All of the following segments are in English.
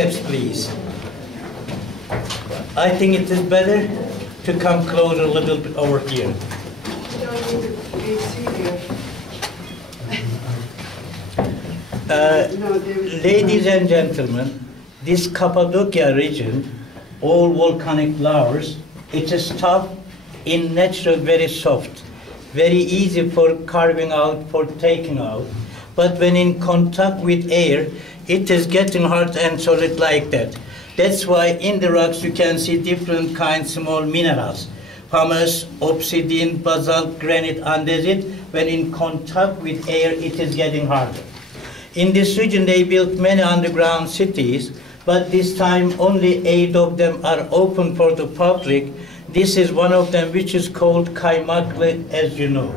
Steps, please. I think it is better to come closer a little bit over here. Ladies and gentlemen, this Cappadocia region, all volcanic lavas, it is tough, in natural very soft, very easy for carving out, for taking out. But when in contact with air, it is getting hard and solid like that. That's why in the rocks you can see different kinds of small minerals. Pumice, obsidian, basalt, granite, andesite. When in contact with air, it is getting harder. In this region, they built many underground cities, but this time only 8 of them are open for the public. This is one of them, which is called Kaymaklı, as you know.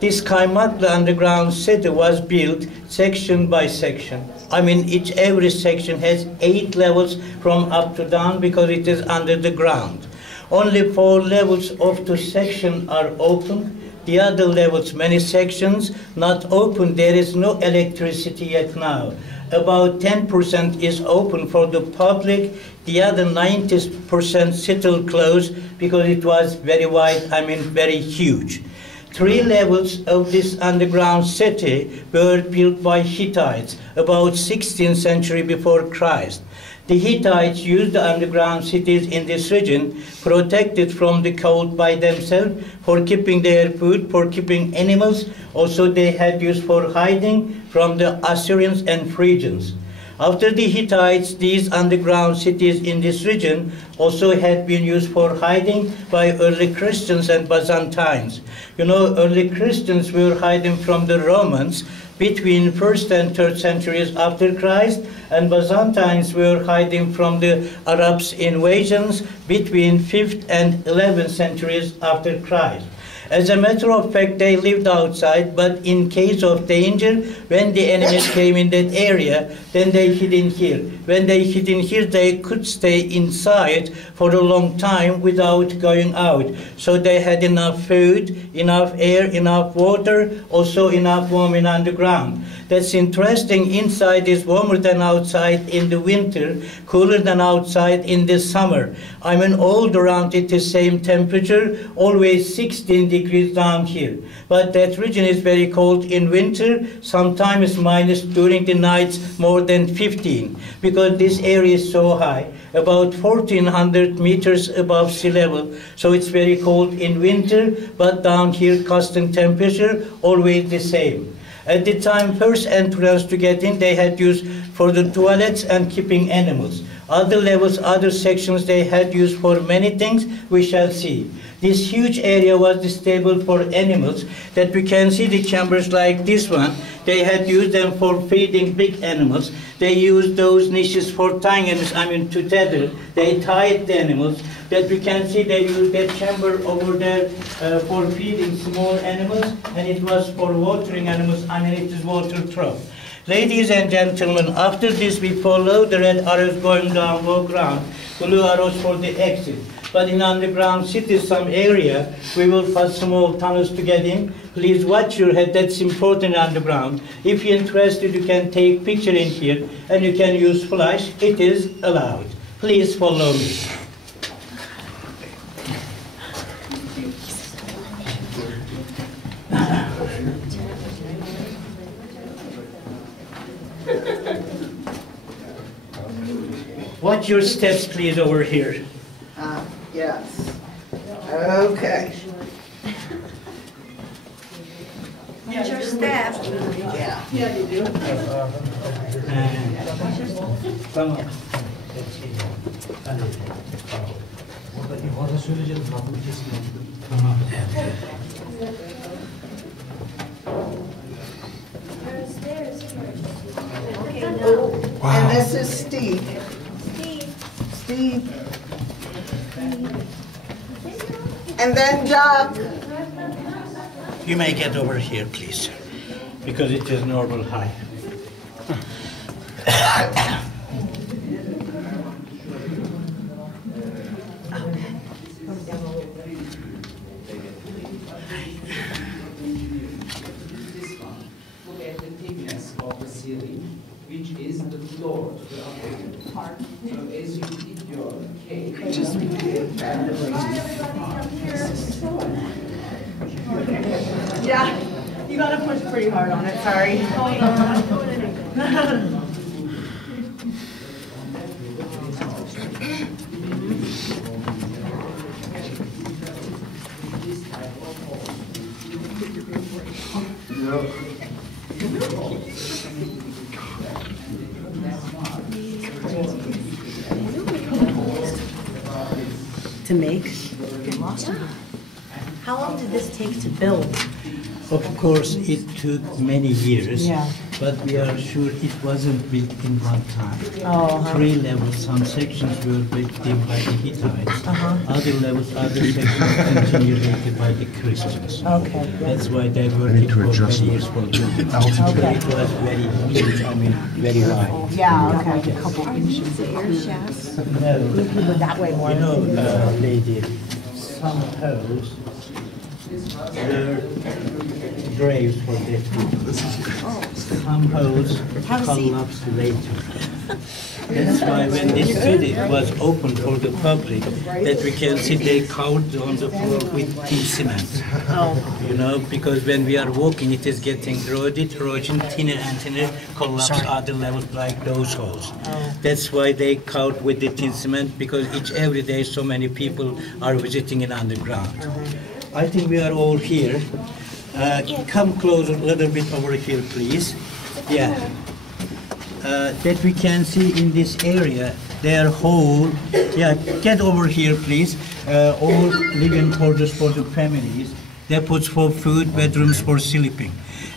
This Kaymaklı underground city was built section by section. I mean, every section has 8 levels from up to down because it is under the ground. Only 4 levels of the section are open. The other levels, many sections, not open. There is no electricity yet now. About 10% is open for the public. The other 90% still closed because it was very wide, I mean very huge. 3 levels of this underground city were built by Hittites about 16th century before Christ. The Hittites used the underground cities in this region, protected from the cold by themselves, for keeping their food, for keeping animals. Also they had used for hiding from the Assyrians and Phrygians. After the Hittites, these underground cities in this region also had been used for hiding by early Christians and Byzantines. You know, early Christians were hiding from the Romans between 1st and 3rd centuries after Christ, and Byzantines were hiding from the Arabs' invasions between 5th and 11th centuries after Christ. As a matter of fact, they lived outside, but in case of danger, when the enemies came in that area, then they hid in here. When they hid in here, they could stay inside for a long time without going out. So they had enough food, enough air, enough water, also enough warming underground. That's interesting. Inside is warmer than outside in the winter, cooler than outside in the summer. I mean, all around it is same temperature, always 16 degrees down here. But that region is very cold in winter, sometimes minus during the nights more than 15, because this area is so high, about 1,400 meters above sea level. So it's very cold in winter, but down here constant temperature, always the same. At the time, first entrance to get in, they had used for the toilets and keeping animals. Other levels, other sections, they had used for many things, we shall see. This huge area was the stable for animals, that we can see the chambers like this one. They had used them for feeding big animals. They used those niches for tying animals, I mean to tether. They tied the animals. That we can see they used that chamber over there for feeding small animals, and it was for watering animals, I mean it is water trough. Ladies and gentlemen, after this we follow the red arrows going down low ground, blue arrows for the exit. But in underground cities, some area, we will pass small tunnels to get in. Please watch your head, that's important underground. If you're interested, you can take picture in here, and you can use flash, it is allowed. Please follow me. Watch your steps, please, over here. Yes. Okay. Watch your step. Yeah. Yeah, you do. Come on. And this is Steve. Steve. And then Doug. You may get over here, please, because it is normal height. Look at the thickness of the ceiling, which is the floor to the upper. Yeah, you gotta push pretty hard on it, sorry. To make? How long did this take to build? Of course, it took many years, Yeah. but we are sure it wasn't built in one time. Oh, 3 levels, some sections were built in by the Hittites, other levels, other sections continued by the Christians. Okay. That's why they were it for many years for building. Okay. It was very huge, I mean, very wide. Yeah, okay. A couple inches of air shafts. No, That way more. you know, lady, some holes were graves for dead people. Some holes collapsed later. That's why when this city was opened for the public, that we can see they carved on the floor with thin cement. You know, because when we are walking, it is getting erosion, thinner and thinner, collapse other levels like those holes. That's why they carved with the thin cement, because every day so many people are visiting it underground. I think we are all here. Come closer a little bit over here, please. Yeah. That we can see in this area, their whole, yeah, get over here, please. All living quarters for the families, depots for food, bedrooms for sleeping.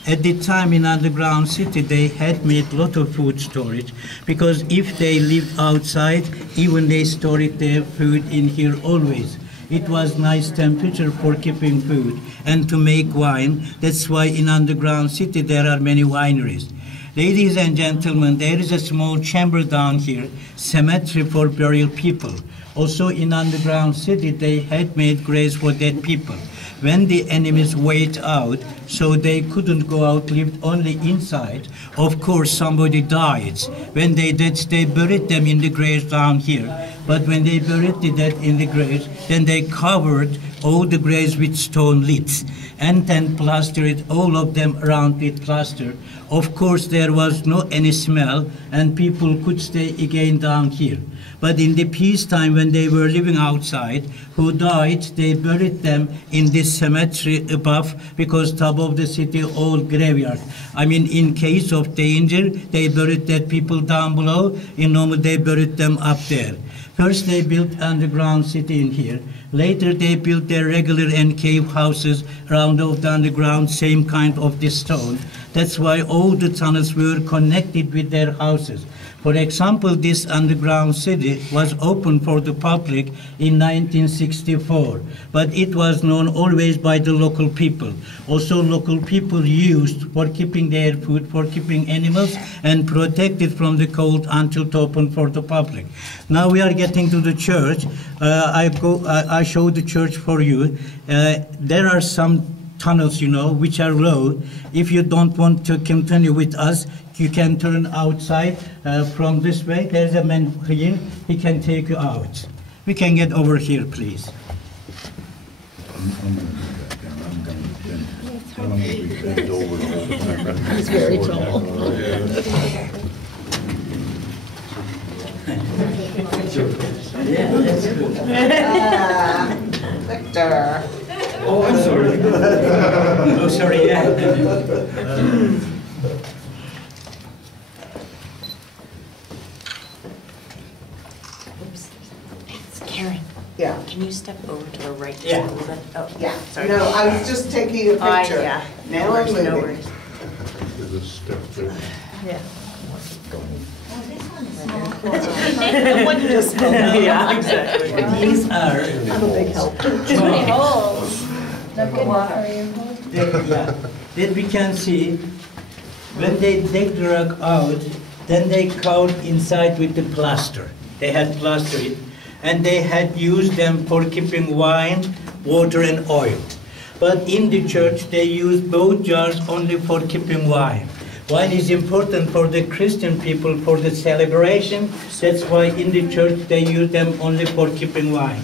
At the time in underground city, they had made lot of food storage, because if they lived outside, even they stored their food in here always. It was nice temperature for keeping food and to make wine. That's why in underground city there are many wineries. Ladies and gentlemen, there is a small chamber down here, cemetery for burial people. Also in underground city, they had made graves for dead people. When the enemies wait out, so they couldn't go out, lived only inside, of course somebody died. When they did, they buried them in the graves down here. But when they buried the dead in the graves, then they covered all the graves with stone lids and then plastered all of them around with plaster. Of course, there was no any smell and people could stay again down here. But in the peacetime when they were living outside, who died, they buried them in this cemetery above, because top of the city all graveyard. I mean, in case of danger, they buried dead people down below. In normal, they buried them up there. First, they built underground city in here. Later, they built their regular and cave houses around of the underground, same kind of the stone. That's why all the tunnels were connected with their houses. For example, this underground city was opened for the public in 1964, but it was known always by the local people. Also, local people used for keeping their food, for keeping animals, and protected from the cold until it opened for the public. Now we are getting to the church. I show the church for you. There are some tunnels, you know, which are low. If you don't want to continue with us, you can turn outside from this way. There's a man here. He can take you out. We can get over here, please. He's very tall. Yeah, that's good. Victor. Oh, I'm sorry. Oh, sorry, yeah. Oops. It's Karen. Yeah, Can you step over to the right just Yeah. a little bit? Oh, yeah. sorry. No, I was just taking a picture. Yeah. Now No I'm worries, no moving. worries. There's a step there. Yeah. The one you just spoke of. Yeah, exactly. These are I'm a big help. Too many holes. that we can see when they dig the rock out, then they covered inside with the plaster. They had plastered it, and they had used them for keeping wine, water, and oil. But in the church, they used both jars only for keeping wine. Wine is important for the Christian people for the celebration. That's why in the church they use them only for keeping wine.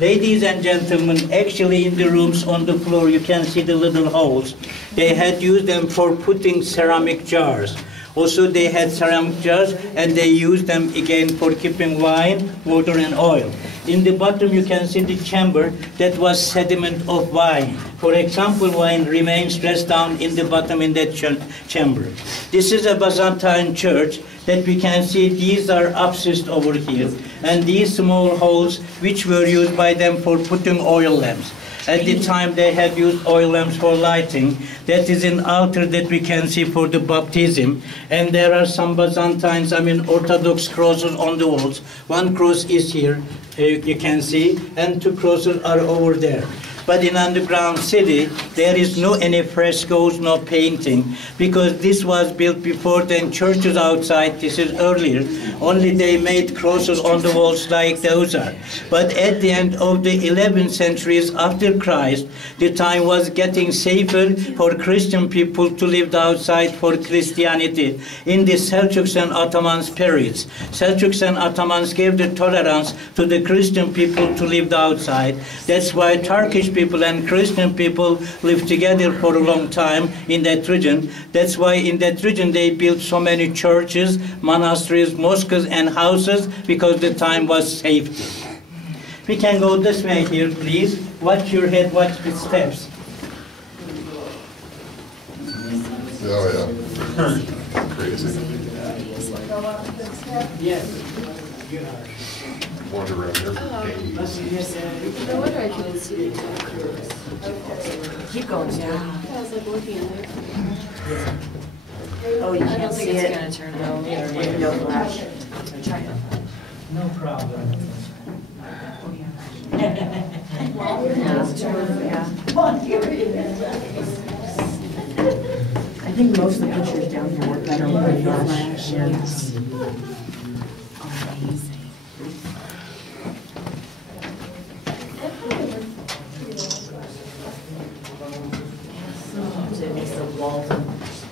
Ladies and gentlemen, actually in the rooms on the floor you can see the little holes. They had used them for putting ceramic jars. Also they had ceramic jars and they used them again for keeping wine, water and oil. In the bottom you can see the chamber that was sediment of wine. For example, wine remains pressed down in the bottom in that chamber. This is a Byzantine church that we can see these are apses over here and these small holes which were used by them for putting oil lamps. At the time they had used oil lamps for lighting. That is an altar that we can see for the baptism. And there are some Byzantine, Orthodox crosses on the walls. One cross is here, you can see, and two crosses are over there. But in underground city, there is no any frescoes, no painting, because this was built before then. Churches outside, this is earlier. Only they made crosses on the walls like those are. But at the end of the 11th centuries after Christ, the time was getting safer for Christian people to live outside for Christianity. In the Seljuks and Ottomans periods, Seljuks and Ottomans gave the tolerance to the Christian people to live outside. That's why Turkish people and Christian people lived together for a long time in that region. That's why in that region they built so many churches, monasteries, mosques and houses, because the time was safety. We can go this way here, please. Watch your head, watch the steps. Oh, yeah. Crazy. Yes. Wander around there. No wonder I couldn't see the top. Keep going, yeah. I was like looking at it. Oh, you I don't can't think see it's it? gonna turn out. No flash. No problem. I think most of the pictures down here work better with the flash. Yes. It makes the walls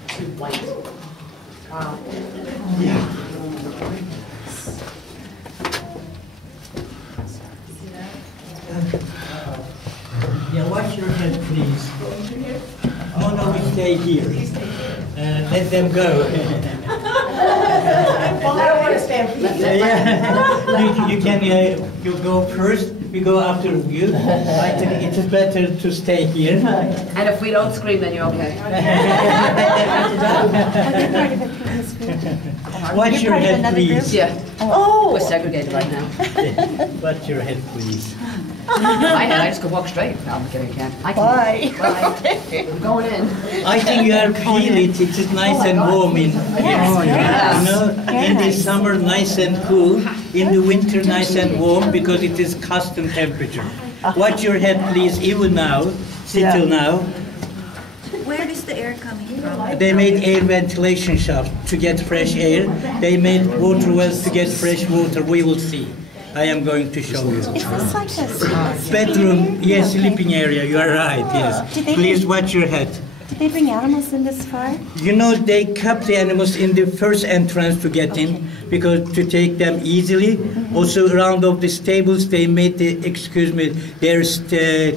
too white. Wow. Yeah. Yeah, watch your head, please. No, we stay here. Let them go. Well, I don't want to stand. Yeah. You can you go first. We go after you. I think it is better to stay here. And if we don't scream, then you're okay. Watch your head, please. Yeah. Oh! We're segregated right now. Watch your head, please. My head, I just could walk straight. No, I'm kidding, I can't. I can. Bye. We're going in. I think you are feel it. It is nice and warm in Yes. you know, in the summer nice and cool, in the winter nice and warm because it is custom temperature. Watch your head, please. Even now, sit till now. Where is the air coming from? They made air ventilation shafts to get fresh air. They made water wells to get fresh water. We will see. I am going to show you. Is this like a Bedroom, yes, sleeping area. You are right. Yes. Did they Please watch your head. Did they bring animals in this far? You know, they kept the animals in the first entrance to get in, because to take them easily. Also, around of the stables, they made their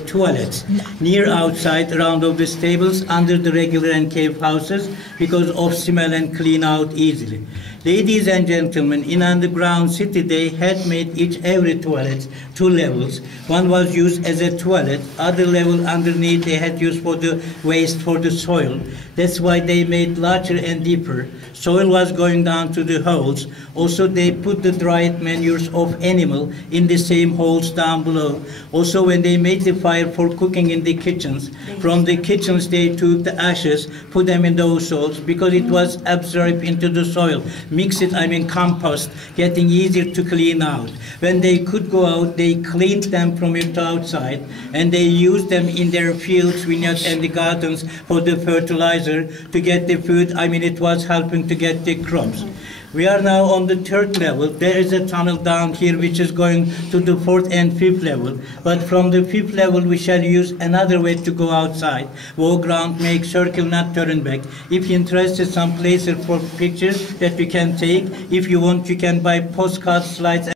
toilets near outside, around of the stables, under the regular and cave houses, because of smell and clean out easily. Ladies and gentlemen, in underground city, they had made every toilet 2 levels. One was used as a toilet, other level underneath they had used for the waste for the soil. That's why they made larger and deeper. Soil was going down to the holes. Also, they put the dried manures of animal in the same holes down below. Also, when they made the fire for cooking in the kitchens, from the kitchens they took the ashes, put them in those holes because it was absorbed into the soil. Mix it, compost, getting easier to clean out. When they could go out, they cleaned them from it outside, and they used them in their fields, vineyards, and the gardens for the fertilizer to get the food. It was helping to get the crops. We are now on the 3rd level. There is a tunnel down here which is going to the 4th and 5th level. But from the 5th level, we shall use another way to go outside. Walk around, make circle, not turn back. If you're interested, some places for pictures that we can take. If you want, you can buy postcard slides.